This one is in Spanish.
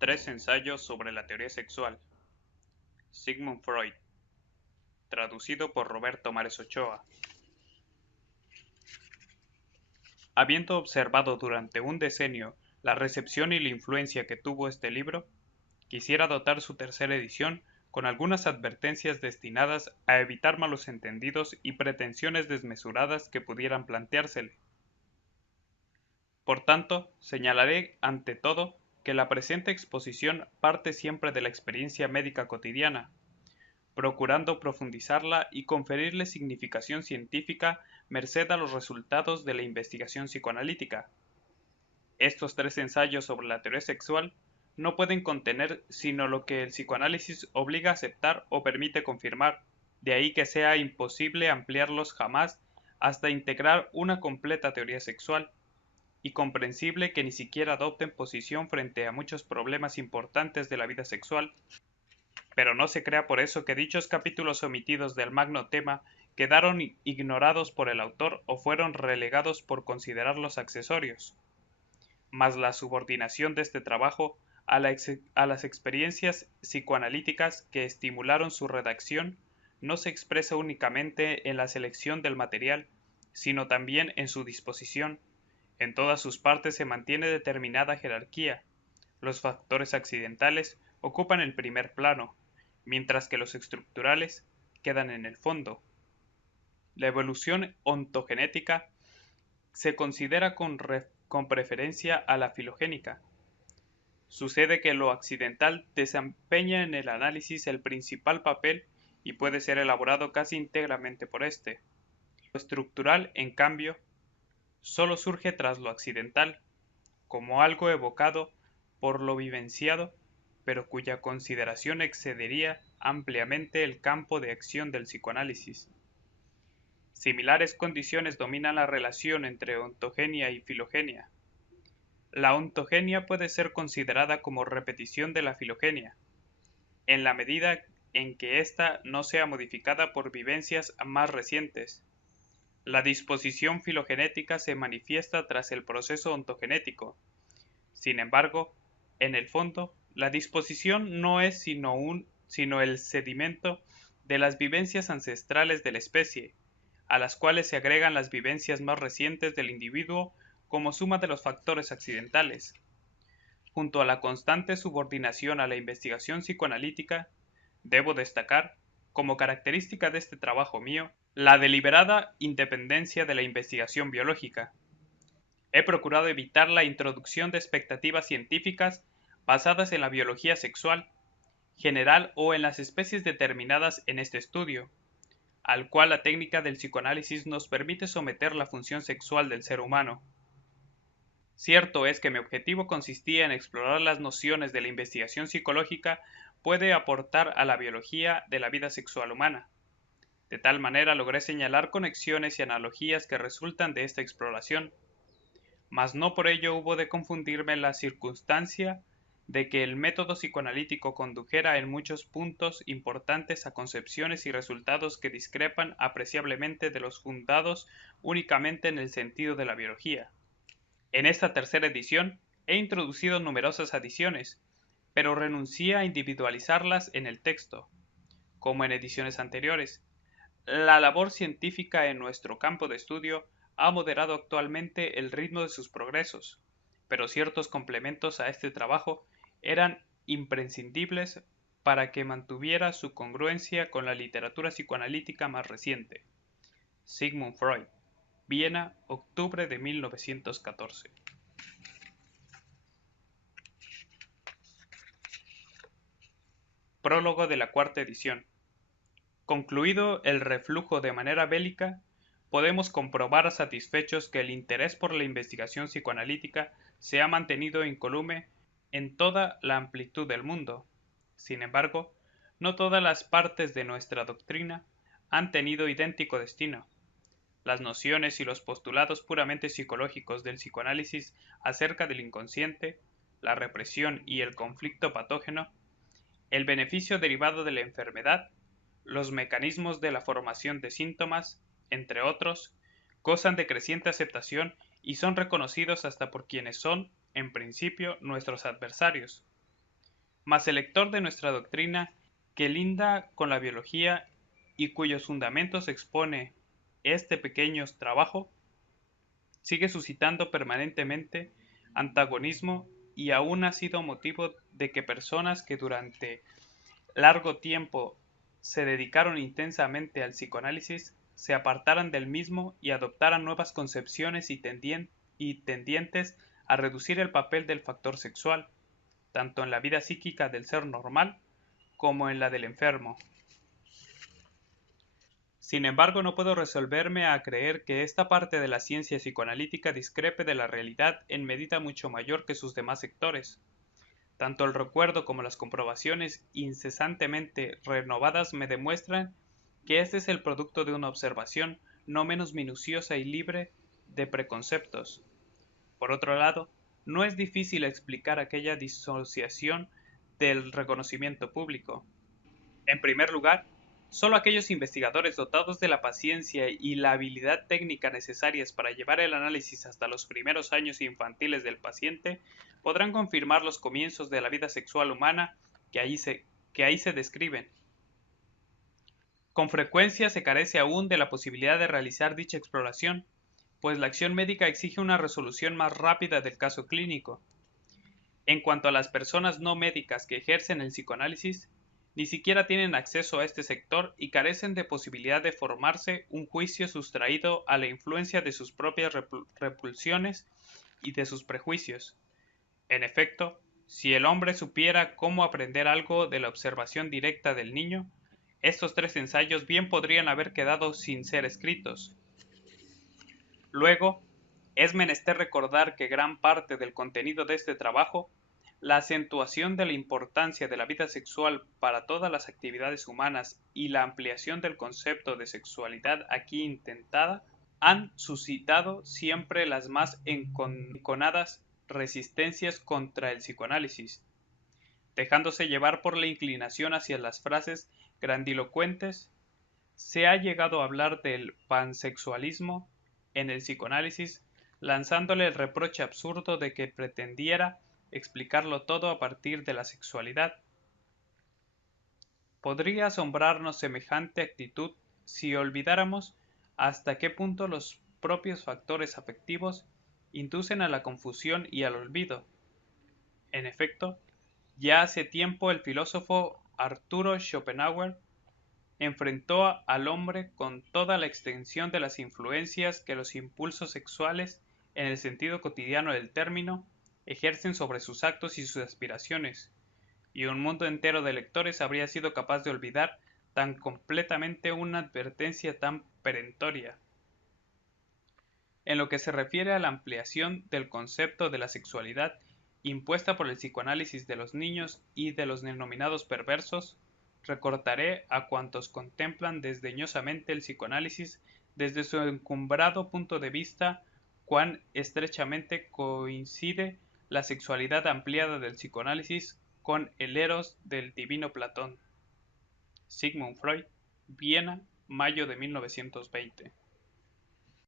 Tres ensayos sobre la teoría sexual. Sigmund Freud. Traducido por Roberto Mares Ochoa. Habiendo observado durante un decenio la recepción y la influencia que tuvo este libro, quisiera dotar su tercera edición con algunas advertencias destinadas a evitar malos entendidos y pretensiones desmesuradas que pudieran planteársele. Por tanto, señalaré ante todo que la presente exposición parte siempre de la experiencia médica cotidiana, procurando profundizarla y conferirle significación científica merced a los resultados de la investigación psicoanalítica. Estos tres ensayos sobre la teoría sexual no pueden contener sino lo que el psicoanálisis obliga a aceptar o permite confirmar, de ahí que sea imposible ampliarlos jamás hasta integrar una completa teoría sexual, y comprensible que ni siquiera adopten posición frente a muchos problemas importantes de la vida sexual, pero no se crea por eso que dichos capítulos omitidos del magno tema quedaron ignorados por el autor o fueron relegados por considerarlos accesorios. Mas la subordinación de este trabajo a las experiencias psicoanalíticas que estimularon su redacción no se expresa únicamente en la selección del material, sino también en su disposición. En todas sus partes se mantiene determinada jerarquía. Los factores accidentales ocupan el primer plano, mientras que los estructurales quedan en el fondo. La evolución ontogenética se considera con preferencia a la filogénica. Sucede que lo accidental desempeña en el análisis el principal papel y puede ser elaborado casi íntegramente por éste. Lo estructural, en cambio, solo surge tras lo accidental, como algo evocado por lo vivenciado, pero cuya consideración excedería ampliamente el campo de acción del psicoanálisis. Similares condiciones dominan la relación entre ontogenia y filogenia. La ontogenia puede ser considerada como repetición de la filogenia, en la medida en que ésta no sea modificada por vivencias más recientes. La disposición filogenética se manifiesta tras el proceso ontogenético. Sin embargo, en el fondo, la disposición no es sino el sedimento de las vivencias ancestrales de la especie, a las cuales se agregan las vivencias más recientes del individuo como suma de los factores accidentales. Junto a la constante subordinación a la investigación psicoanalítica, debo destacar, como característica de este trabajo mío, la deliberada independencia de la investigación biológica. He procurado evitar la introducción de expectativas científicas basadas en la biología sexual, general o en las especies determinadas en este estudio, al cual la técnica del psicoanálisis nos permite someter la función sexual del ser humano. Cierto es que mi objetivo consistía en explorar las nociones de la investigación psicológica puede aportar a la biología de la vida sexual humana. De tal manera logré señalar conexiones y analogías que resultan de esta exploración, mas no por ello hubo de confundirme la circunstancia de que el método psicoanalítico condujera en muchos puntos importantes a concepciones y resultados que discrepan apreciablemente de los fundados únicamente en el sentido de la biología. En esta tercera edición he introducido numerosas adiciones, pero renuncié a individualizarlas en el texto, como en ediciones anteriores. La labor científica en nuestro campo de estudio ha moderado actualmente el ritmo de sus progresos, pero ciertos complementos a este trabajo eran imprescindibles para que mantuviera su congruencia con la literatura psicoanalítica más reciente. Sigmund Freud, Viena, octubre de 1914. Prólogo de la cuarta edición. Concluido el reflujo de manera bélica, podemos comprobar satisfechos que el interés por la investigación psicoanalítica se ha mantenido incólume en toda la amplitud del mundo. Sin embargo, no todas las partes de nuestra doctrina han tenido idéntico destino. Las nociones y los postulados puramente psicológicos del psicoanálisis acerca del inconsciente, la represión y el conflicto patógeno, el beneficio derivado de la enfermedad, los mecanismos de la formación de síntomas, entre otros, gozan de creciente aceptación y son reconocidos hasta por quienes son, en principio, nuestros adversarios. Mas el lector de nuestra doctrina, que linda con la biología y cuyos fundamentos expone este pequeño trabajo, sigue suscitando permanentemente antagonismo y aún ha sido motivo de que personas que durante largo tiempo se dedicaron intensamente al psicoanálisis se apartaran del mismo y adoptaran nuevas concepciones y tendientes a reducir el papel del factor sexual, tanto en la vida psíquica del ser normal como en la del enfermo. Sin embargo, no puedo resolverme a creer que esta parte de la ciencia psicoanalítica discrepe de la realidad en medida mucho mayor que sus demás sectores. Tanto el recuerdo como las comprobaciones incesantemente renovadas me demuestran que este es el producto de una observación no menos minuciosa y libre de preconceptos. Por otro lado, no es difícil explicar aquella disociación del reconocimiento público. En primer lugar, solo aquellos investigadores dotados de la paciencia y la habilidad técnica necesarias para llevar el análisis hasta los primeros años infantiles del paciente podrán confirmar los comienzos de la vida sexual humana que ahí se describen. Con frecuencia se carece aún de la posibilidad de realizar dicha exploración, pues la acción médica exige una resolución más rápida del caso clínico. En cuanto a las personas no médicas que ejercen el psicoanálisis, ni siquiera tienen acceso a este sector y carecen de posibilidad de formarse un juicio sustraído a la influencia de sus propias repulsiones y de sus prejuicios. En efecto, si el hombre supiera cómo aprender algo de la observación directa del niño, estos 3 ensayos bien podrían haber quedado sin ser escritos. Luego, es menester recordar que gran parte del contenido de este trabajo, la acentuación de la importancia de la vida sexual para todas las actividades humanas y la ampliación del concepto de sexualidad aquí intentada, han suscitado siempre las más enconadas resistencias contra el psicoanálisis, dejándose llevar por la inclinación hacia las frases grandilocuentes. Se ha llegado a hablar del pansexualismo en el psicoanálisis, lanzándole el reproche absurdo de que pretendiera explicarlo todo a partir de la sexualidad. Podría asombrarnos semejante actitud si olvidáramos hasta qué punto los propios factores afectivos inducen a la confusión y al olvido. En efecto, ya hace tiempo el filósofo Arturo Schopenhauer enfrentó al hombre con toda la extensión de las influencias que los impulsos sexuales, en el sentido cotidiano del término, ejercen sobre sus actos y sus aspiraciones, y un mundo entero de lectores habría sido capaz de olvidar tan completamente una advertencia tan perentoria. En lo que se refiere a la ampliación del concepto de la sexualidad impuesta por el psicoanálisis de los niños y de los denominados perversos, recordaré a cuantos contemplan desdeñosamente el psicoanálisis desde su encumbrado punto de vista cuán estrechamente coincide la sexualidad ampliada del psicoanálisis con el eros del divino Platón. Sigmund Freud, Viena, mayo de 1920.